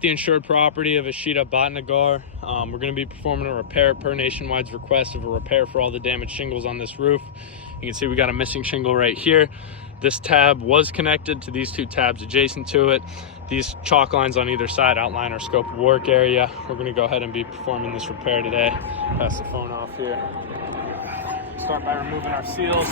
The insured property of Ashita Bhatnagar. We're going to be performing a repair per Nationwide's request of a repair for all the damaged shingles on this roof. You can see we got a missing shingle right here. This tab was connected to these two tabs adjacent to it. These chalk lines on either side outline our scope of work area. We're going to go ahead and be performing this repair today. Pass the phone off here. Start by removing our seals.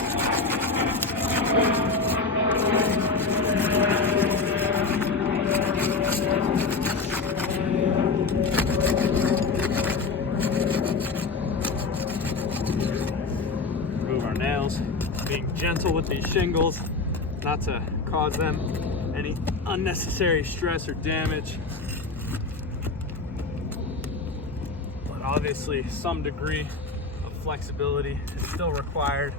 Remove our nails. Being gentle with these shingles, not to cause them any unnecessary stress or damage. But obviously some degree of flexibility is still required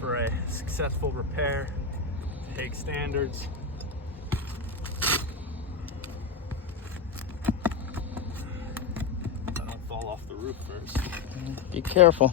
for a successful repair to Hague standards. I don't fall off the roof first. Be careful.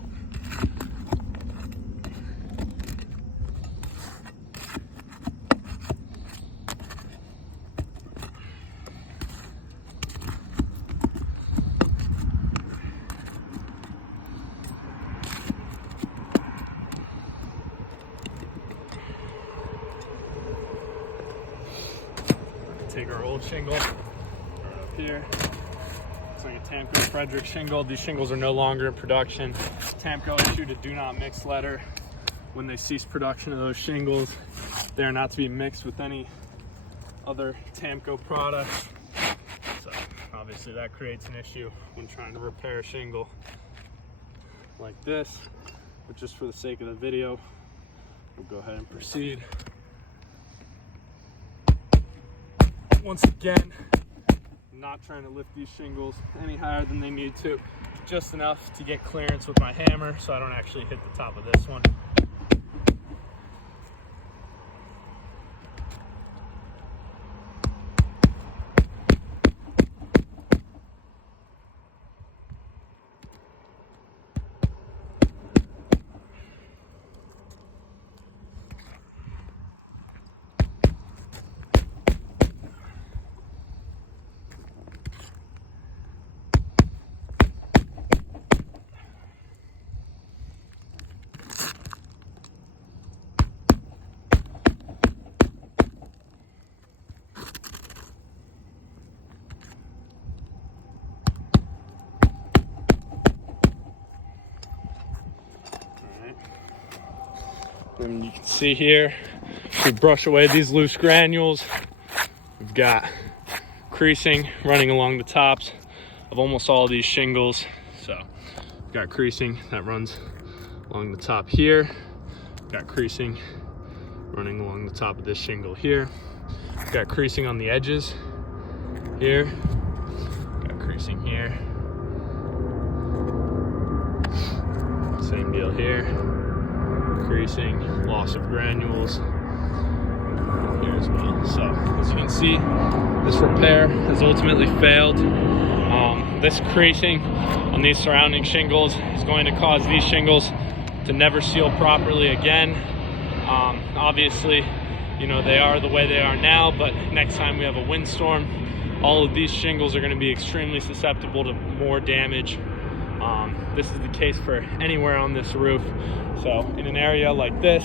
Take our old shingle right up here. It's like a Tamco Frederick shingle. These shingles are no longer in production. Tamco issued a do not mix letter when they ceased production of those shingles. They are not to be mixed with any other Tamco products. So obviously that creates an issue when trying to repair a shingle like this. But just for the sake of the video, we'll go ahead and proceed. Once again, I'm not trying to lift these shingles any higher than they need to, just enough to get clearance with my hammer so I don't actually hit the top of this one. And you can see here, we brush away these loose granules. We've got creasing running along the tops of almost all of these shingles. So we've got creasing that runs along the top here. We've got creasing running along the top of this shingle here. We've got creasing on the edges here. We've got creasing here. Same deal here. Creasing, loss of granules here as well. So as you can see, this repair has ultimately failed. This creasing on these surrounding shingles is going to cause these shingles to never seal properly again. Obviously, you know, they are the way they are now, but next time we have a windstorm, all of these shingles are going to be extremely susceptible to more damage. This is the case for anywhere on this roof. So in an area like this,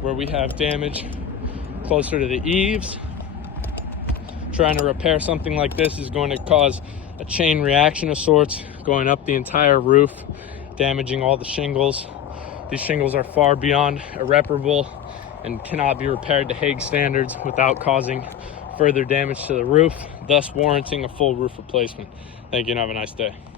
where we have damage closer to the eaves, trying to repair something like this is going to cause a chain reaction of sorts, going up the entire roof, damaging all the shingles. These shingles are far beyond irreparable and cannot be repaired to Hague standards without causing further damage to the roof, thus warranting a full roof replacement. Thank you and have a nice day.